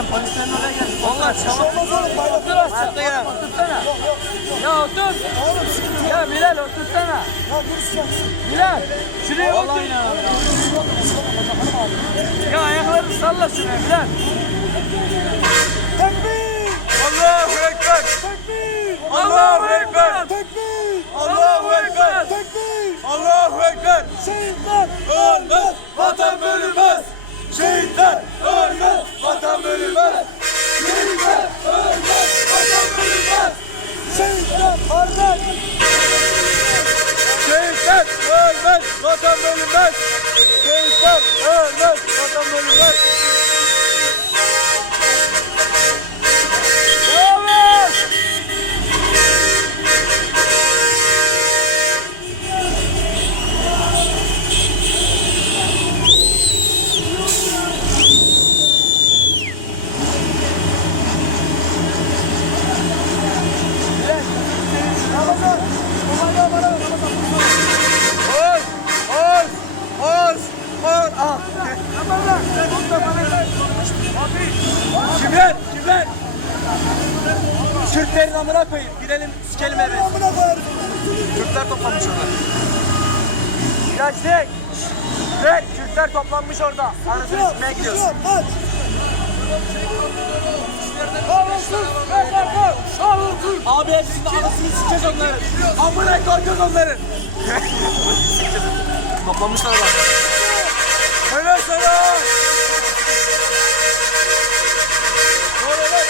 gel polislerin oraya gel. Onlar şey olmaz oğlum bayram. Otur. Hayatta gel. Otursana. Ya otur. Oğlum sıkıntı yok. Ya Bilal otursana. Ya sen. Bilal. Şuraya otur. Vallahi inanamıyorum. Ya ayaklarını salla şuraya Bilal. Tekbir! Allahu Ekber. Tekbir! Allahu Ekber. Tekbir! Allahu Ekber. Tekbir! Allahu Ekber. Şehitler! Ölmez, vatan bölünmez. Bölünmez. Şehitler ölmez, vatan bölünmez. Şehitler! Kardeş! Şehitler ölmez, vatan bölünmez. Şehitler ölmez, Ah. Bana ver. Kimler, kimler? Türklerin amına koyayım. Gidelim sikelim eve. Türkler toplanmış orada. Ya şey, şey, Türkler toplanmış orada. Anasını sikmeye gidiyoruz. Kaç! Abi hepsinin anasını sikeceğiz onların. Amına koyacağız onların. Toplanmışlar orada. Helal sana. Doğru lan.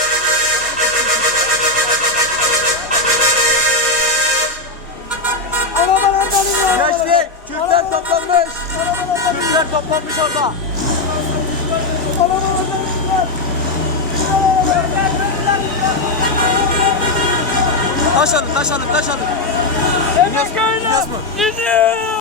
Arabalar benim ya. Ya şey, Türkler toplanmış. Türkler toplanmış orada. Taş alın, taş alın, taş alın. İlyas mı? İlyas mı?